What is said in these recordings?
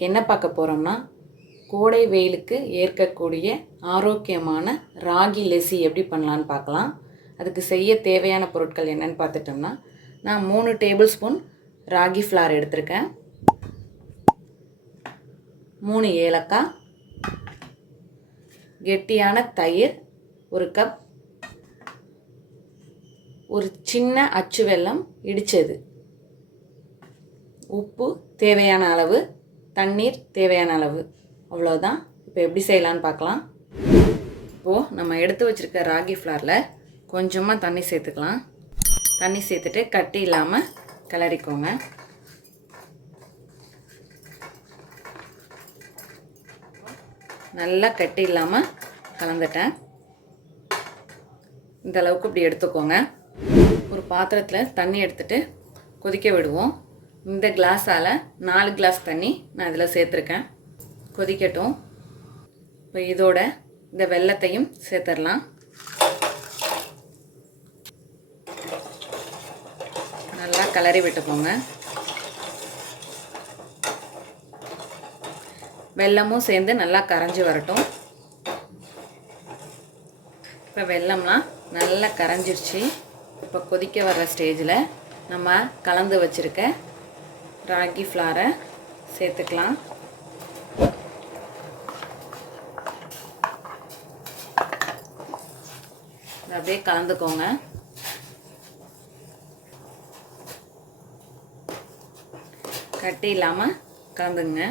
இன்றைக்கி என்ன பார்க்க போகிறோம்னா, கோடை வெயிலுக்கு ஏற்கக்கூடிய ஆரோக்கியமான ராகி லெசி எப்படி பண்ணலான்னு பார்க்கலாம். அதுக்கு செய்ய தேவையான பொருட்கள் என்னென்னு பார்த்துட்டோம்னா, நான் 3 டேபிள் ஸ்பூன் ராகி ஃப்ளார் எடுத்திருக்கேன், 3 ஏலக்காய், கெட்டியான தயிர் 1 கப், ஒரு சின்ன அச்சு வெல்லம் இடித்தது, உப்பு தேவையான அளவு, தண்ணீர் தேவையான அளவு, அவ்வளோதான். இப்போ எப்படி செய்யலான்னு பார்க்கலாம். இப்போது நம்ம எடுத்து வச்சுருக்க ராகி ஃப்ளாரில் கொஞ்சமாக தண்ணி சேர்த்துக்கலாம். தண்ணி சேர்த்துட்டு கட்டி இல்லாமல் கிளறிக்கோங்க. நல்லா கட்டி இல்லாமல் கலந்துட்டேன். இந்த அளவுக்கு இப்படி எடுத்துக்கோங்க. ஒரு பாத்திரத்தில் தண்ணி எடுத்துகிட்டு கொதிக்க விடுவோம். இந்த கிளாஸால் 4 கிளாஸ் தண்ணி நான் இதில் சேர்த்துருக்கேன். கொதிக்கட்டும். இப்போ இதோட இந்த வெல்லத்தையும் சேர்த்துடலாம். நல்லா கிளறி விட்டுக்கோங்க. வெல்லமும் சேர்ந்து நல்லா கரைஞ்சி வரட்டும். இப்போ வெல்லம்லாம் நல்லா கரைஞ்சிருச்சு. இப்போ கொதிக்க வர்ற ஸ்டேஜில் நம்ம கலந்து வச்சுருக்க ராகி ஃப்ளாரை சேர்த்துக்கலாம். அப்படியே கலந்துக்கோங்க. கட்டி இல்லாமல் கலந்துங்க.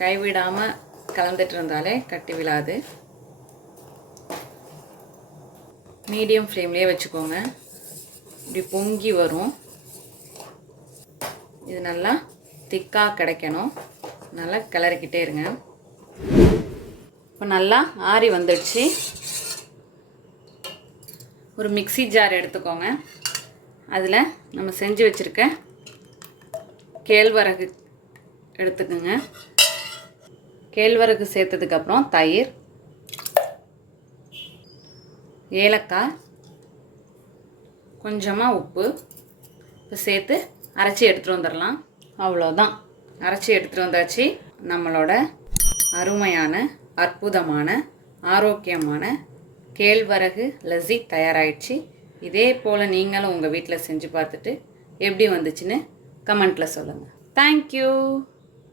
கைவிடாமல் கலந்துட்டு இருந்தாலே கட்டி விழாது. மீடியம் ஃப்ளேம்லேயே வச்சுக்கோங்க. இப்படி பொங்கி வரும். இது நல்லா திக்காக கிடைக்கணும். நல்லா கிளறிக்கிட்டே இருங்க. இப்போ நல்லா ஆறி வந்துடுச்சு. ஒரு மிக்ஸி ஜார் எடுத்துக்கோங்க. அதில் நம்ம செஞ்சு வச்சுருக்க கேழ்வரகு எடுத்துக்கோங்க. கேழ்வரகு சேர்த்ததுக்கப்புறம் தயிர், ஏலக்காய், கொஞ்சமாக உப்பு இப்போ சேர்த்து அரைச்சி எடுத்துகிட்டு வந்துடலாம். அவ்வளோதான், அரைச்சி எடுத்துகிட்டு வந்தாச்சு. நம்மளோட அருமையான அற்புதமான ஆரோக்கியமான கேழ்வரகு லஸ்ஸி தயாராகிடுச்சு. இதே போல் நீங்களும் உங்கள் வீட்டில் செஞ்சு பார்த்துட்டு எப்படி வந்துச்சுன்னு கமெண்ட்டில் சொல்லுங்கள். தேங்க்யூ.